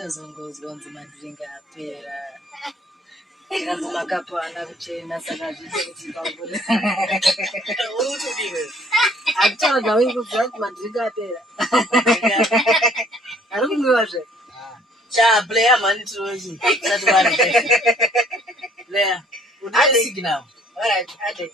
tazongozwa nzi madringa apera. Kanzi makapu ana kuchena saka zviite kuti pamvura. Urikudini? Akutaura kuzwa kuti madringa apera. Ari kumwiwazve? Player mani tirochi. Sati wari. Player. Udi signal. All right, ade.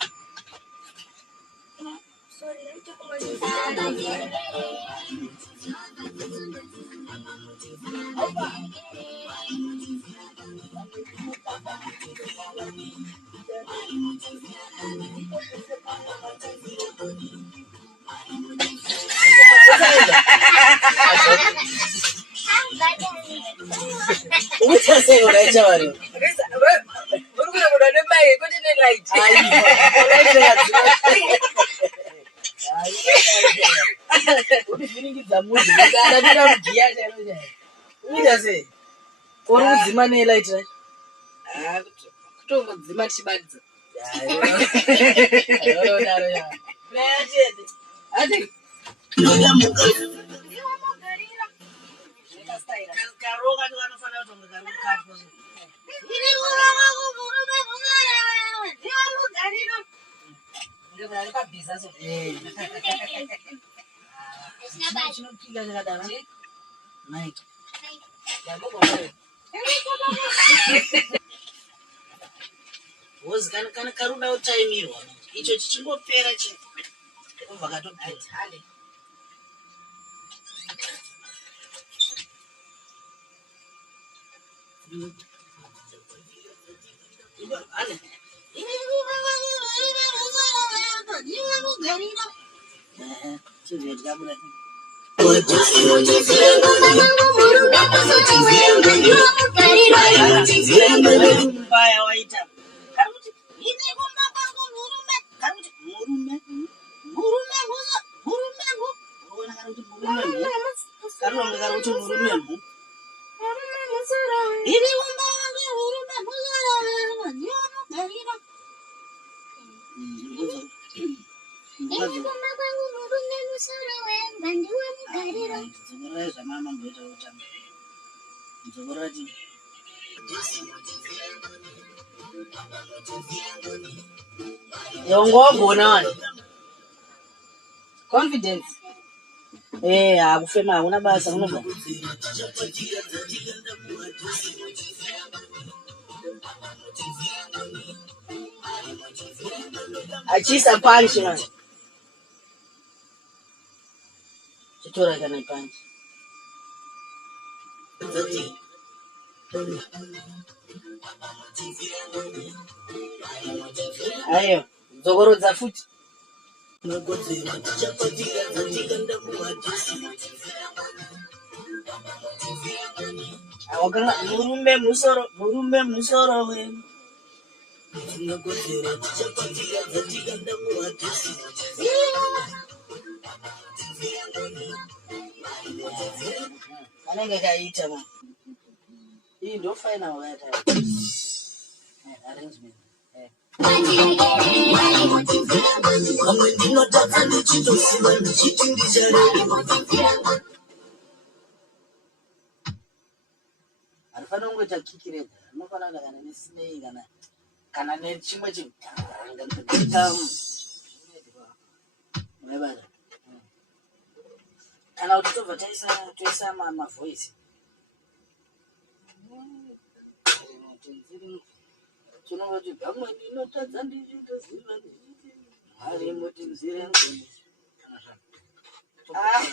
Uchase unaita wari. Urikuda kuda nemai kuti ne light. Udi zviningidza muzi ngana bira mugiya chero chero. Uita sei? Uri kudzima ne light right? Kutongodzima chibadza. Daro ya. Player chede. Ade. Karoga ndo anofana kutonga karoga kapo. Ini kuranga kuburume mungara wewe. Ndiwa mugariro. Ndio bali kabisa so. Chinopiga chakadaro. Night. Yaboko wewe. Wozi kana karuda utaimirwa. Icho chichingopera che. Kubva katopera. Hale. Ale. Mbaya waita. Karuti. Ini kumba kwangu murume. Karuti murume. Murume muzo. Murume mu. Unaona karuti murume. Karuti karuti murume mu. Ini kumba kwangu murume muzo. Ndio mugarira. Kumba kwangu murume musoro wemba ndiwe mugarira. Nzogoreza mama mboita utamba. Nzogorati. Yongobona wani. Confidence. Akufema hakuna basa unobva. Achisa punch man. Chitora kana punch. Ayo, zogorodza futi. Awakanga murume musoro we. Anenge kaita ma. Hii ndio final wata. Arrangement. Arifana ngoita kikireza. Unofana kana nesinei kana nechimwe chinganga. Mebana. Kana utotova toisa ma voice. Tunoti pamwe ndinotadza ndichitoziva hari mutinzire ngoni kana zvako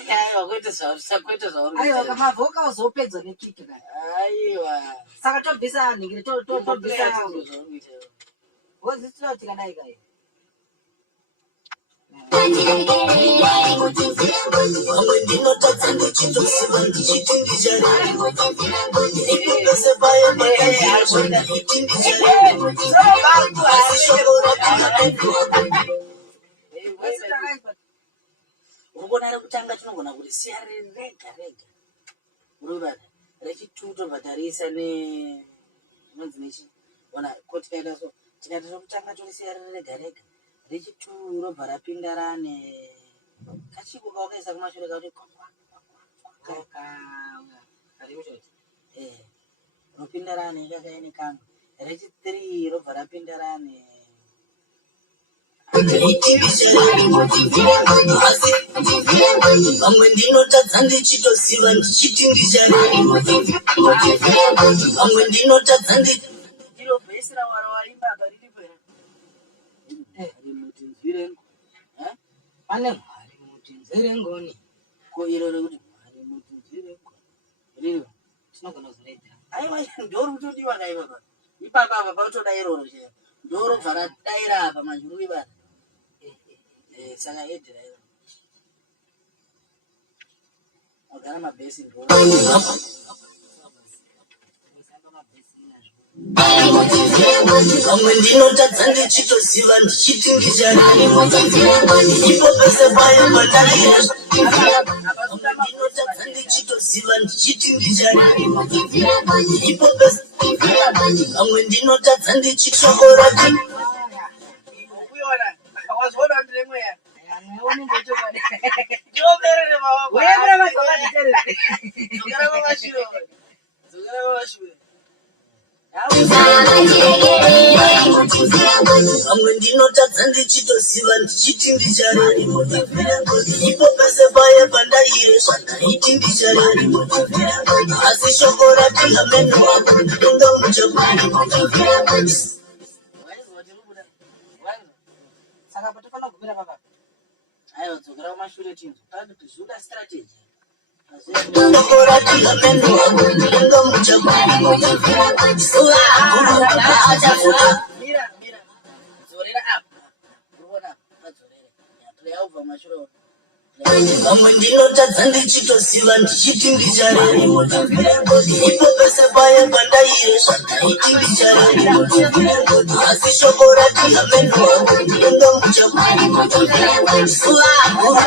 aiwa kwete zvauri Aiwa kamavoka uzopedza nekiki kaya. aiwa Saka tobvisa ningire tobvisa. zvauri Wozitira kuti kadai kaya. Urikona rekutanga tinogona kuti siya rega urivana rechituto bhatarisa nezvinonzi nechi ona koti kaita so tikaita sokutanga torisiya rega rechituru robva rapinda rane kachiko kawakaisa kumashure kauti Ari uchoti. ropindarane kakaine kamwe rechi3 robva rapindarane vamwe ndinotadza ndichitoziva ndichiti ndicharei vamwe ndinotadza ndiro bhesi rawara waimba apa riripera rimutinzirengo pane mhari mutinzerengoni ko iro rekuti mhari mutinzirengo riro tinogona kuzoreedzera aiwa ndori kutodiwa kaipapa ipapa apa pautoda iroro chero ndorobva radaira apa manjuru ibara saka edhira iro agara mabhesi ndoro vamwe ndinotadza ndichitoziva ndichiti ndicharei ipo pese payo pandariya vamwe ndinotadza ndichitoziva ndichiti ndicharei ipo pese vamwe ndinotadza ndichitokorati wazvona ndiremweya ndioverere dzokera vavashiro vamwe ndinotadza ndichitoziva ndichiti ndicharei ipo pese paye pandaire zvandaiti ndicharei asi shoko rati ameno wako ndinonga muchakuri saka patofana kugumira papa aiwa dzokera kumashure tinzo tati tizvuda strategy Dokorati ameno wangu ndinonga muchakuri sura akuru achafuka mira zorera apa urona padzorera yaubva mashure vamwe ndinotadza ndichitoziva ndichiti ndicharei ipo pese paye pandaire zvandaiti ndicharei asi shoko rati ameno wangu ndinonga muchakuri sura akuru